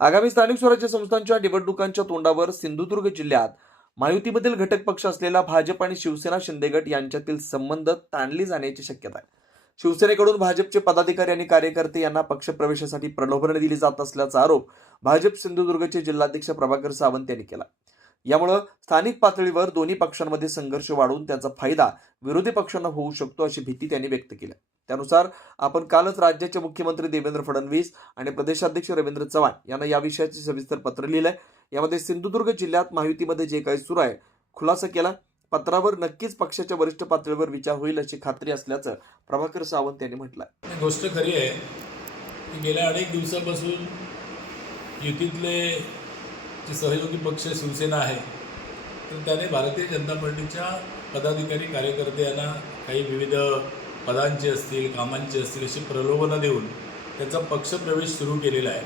आगामी स्थानिक स्वराज्य संस्थांच्या निवडणुकांच्या तोंडावर सिंधुदुर्ग जिल्ह्यात महायुतीमधील घटक पक्ष असलेला भाजप आणि शिवसेना शिंदे गट यांच्यातील संबंध ताणले जाण्याची शक्यता आहे. शिवसेनेकडून भाजपचे पदाधिकारी आणि कार्यकर्ते यांना पक्षप्रवेशासाठी प्रलोभने दिली जात असल्याचा आरोप भाजप सिंधुदुर्गचे जिल्हाध्यक्ष प्रभाकर सावंत यांनी केला. यामुळं स्थानिक पातळीवर दोन्ही पक्षांमध्ये संघर्ष वाढून त्याचा फायदा विरोधी पक्षांना होऊ शकतो अशी भीती त्यांनी व्यक्त केली त्यानुसार आपण कालच राज्याचे मुख्यमंत्री देवेंद्र फडणवीस आणि प्रदेशाध्यक्ष रवींद्र चव्हाण यांना या विषयाचे सविस्तर पत्र लिहिलंय. यामध्ये सिंधुदुर्ग जिल्ह्यात माहितीमध्ये जे काही सुरू आहे खुलासा केला. पत्रावर नक्कीच पक्षाच्या वरिष्ठ पातळीवर विचार होईल अशी खात्री असल्याचं प्रभाकर सावंत यांनी म्हटलंय. गोष्ट खरी आहे की गेल्या अनेक दिवसापासून युतीतले जे सहयोगी पक्ष शिवसेना आहे तर त्याने भारतीय जनता पार्टीच्या पदाधिकारी कार्यकर्त्यांना काही विविध पदांची असतील कामांची असतील अशी प्रलोभनं देऊन त्यांचा पक्षप्रवेश सुरू केलेला आहे.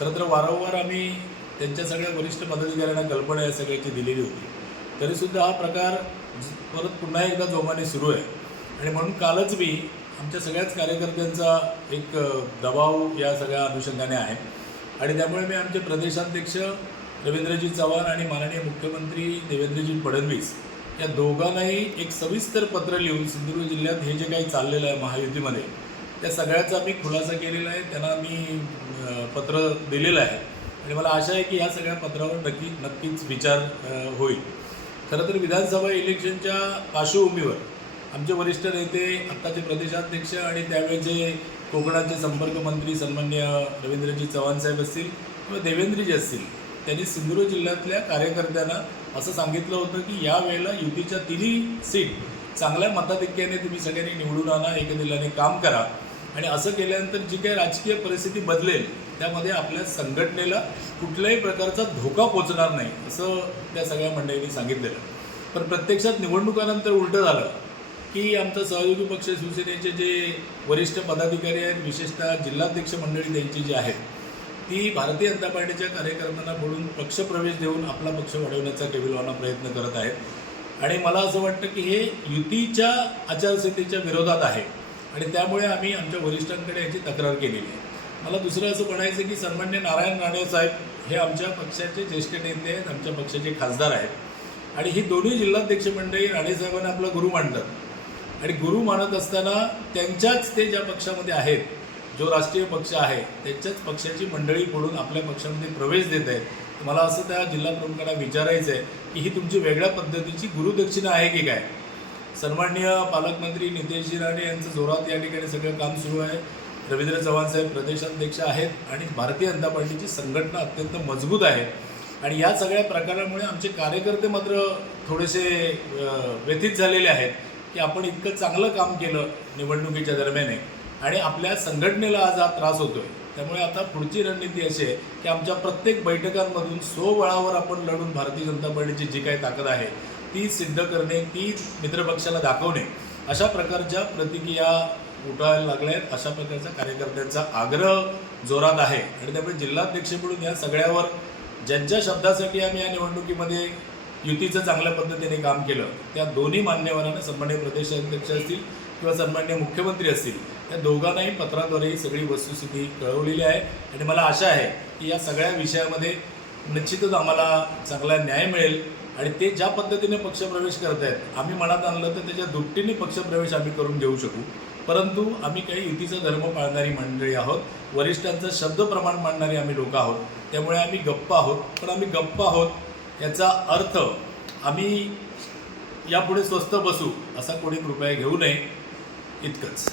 खरं तर वारंवार आम्ही त्यांच्या सगळ्या वरिष्ठ पदाधिकाऱ्यांना कल्पना या सगळ्याची दिलेली होती. तरीसुद्धा हा प्रकार परत पुन्हा एकदा जोमाने सुरू आहे. आणि म्हणून कालच मी आमच्या सगळ्याच कार्यकर्त्यांचा एक दबाव या सगळ्या अनुषंगाने आहे. आणि त्यामुळे मी आमचे प्रदेशाध्यक्ष रवींद्रजी चव्हाण आणि माननीय मुख्यमंत्री देवेंद्रजी फडणवीस या दोघांनाही एक सविस्तर पत्र लिहून सिंधुदुर्ग जिल्ह्यात हे जे काही चाललेलं आहे महायुतीमध्ये त्या सगळ्याचा मी खुलासा केलेला आहे त्यांना मी पत्र दिलेलं आहे. आणि मला आशा आहे की या सगळ्या पत्रावर नक्की नक्कीच विचार होईल. खरं तर विधानसभा इलेक्शनच्या पार्श्वभूमीवर आमचे वरिष्ठ नेते आत्ताचे प्रदेशाध्यक्ष आणि त्यावेळेचे कोकणाचे संपर्क मंत्री सन्मान्य रवींद्रजी चव्हाण साहेब असतील किंवा देवेंद्रजी असतील त्यांनी सिंधुदुर्ग जिल्ह्यातल्या कार्यकर्त्यांना असं सांगितलं होतं की या वेळेला युतीच्या तिन्ही सीट चांगल्या मताधिक्याने तुम्ही सगळ्यांनी निवडून आणा एकदिलाने काम करा. आणि असं केल्यानंतर जी काही राजकीय परिस्थिती बदलेल त्यामध्ये आपल्या संघटनेला कुठल्याही प्रकारचा धोका पोचणार नाही असं त्या सगळ्या मंडळींनी सांगितलेलं. पण प्रत्यक्षात निवडणुकानंतर उलटं झालं की आमचा सहयोगी पक्ष शिवसेनेचे जे वरिष्ठ पदाधिकारी आहेत विशेषतः जिल्हाध्यक्ष मंडळी त्यांची जी आहेत ती भारतीय जनता पार्टीच्या कार्यकर्त्यांना बोलून पक्षप्रवेश देऊन आपला पक्ष वाढवण्याचा केविलवाना प्रयत्न करत आहेत. आणि मला असं वाटतं की हे युतीच्या आचारसंहितेच्या विरोधात आहे. आणि त्यामुळे आम्ही आमच्या वरिष्ठांकडे याची तक्रार केलेली आहे. मला दुसरं असं म्हणायचं की सन्मान्य नारायण राणे साहेब हे आमच्या पक्षाचे ज्येष्ठ नेते आहेत आमच्या पक्षाचे खासदार आहेत. आणि ही दोन्ही जिल्हाध्यक्ष मंडळी राणे साहेबांना आपला गुरु मानतात. आणि गुरु मानत असताना त्यांच्याच ते ज्या पक्षामध्ये आहेत जो राष्ट्रीय पक्ष आहे त्याच्याच पक्षाची मंडळी पडून आपल्या पक्षामध्ये प्रवेश देत आहेत. मला असं त्या जिल्हा प्रमुखांना विचारायचं आहे की ही तुमची वेगळ्या पद्धतीची गुरुदक्षिणा आहे की काय? सन्माननीय पालकमंत्री नितेशजी राणे यांचं जोरात या ठिकाणी सगळं काम सुरू आहे. रवींद्र चव्हाण साहेब प्रदेशाध्यक्ष आहेत आणि भारतीय जनता पार्टीची संघटना अत्यंत मजबूत आहे. आणि या सगळ्या प्रकारामुळे आमचे कार्यकर्ते मात्र थोडेसे व्यथित झालेले आहेत की आपण इतकं चांगलं काम केलं निवडणुकीच्या दरम्याने. आणि आपल्या संघटनेला आज हा त्रास होतोय. त्यामुळे आता पुढची रणनीती अशी आहे की आमच्या प्रत्येक बैठकांमधून स्वबळावर आपण लढून भारतीय जनता पार्टीची जी काही ताकद आहे ती सिद्ध करणे ती मित्रपक्षाला दाखवणे अशा प्रकारच्या प्रतिक्रिया उठायला लागल्या आहेत अशा प्रकारचा कार्यकर्त्यांचा आग्रह जोरात आहे. आणि त्यामुळे जिल्हाध्यक्ष म्हणून या सगळ्यावर ज्यांच्या शब्दासाठी आम्ही या निवडणुकीमध्ये युतीचं चांगल्या पद्धतीने काम केलं त्या दोन्ही मान्यवरांना सन्मान्य प्रदेशाध्यक्ष असतील किंवा सन्मान्य मुख्यमंत्री असतील त्या दोघांनाही पत्राद्वारे ही सगळी वस्तुस्थिती कळवलेली आहे. आणि मला आशा आहे की या सगळ्या विषयामध्ये निश्चितच आम्हाला चांगला न्याय मिळेल. आणि ते ज्या पद्धतीने पक्षप्रवेश करत आहेत आम्ही मनात आणलं तर त्याच्या दुपटीने पक्षप्रवेश आम्ही करून घेऊ शकू. परंतु आम्ही काही युतीचा धर्म पाळणारी मंडळी आहोत. वरिष्ठांचं शब्द प्रमाण मांडणारी आम्ही लोक आहोत. त्यामुळे आम्ही गप्प आहोत. पण आम्ही गप्प आहोत याचा अर्थ आम्ही यापुढे स्वस्त बसू असा कोणी कृपया घेऊ नये. इतकंच.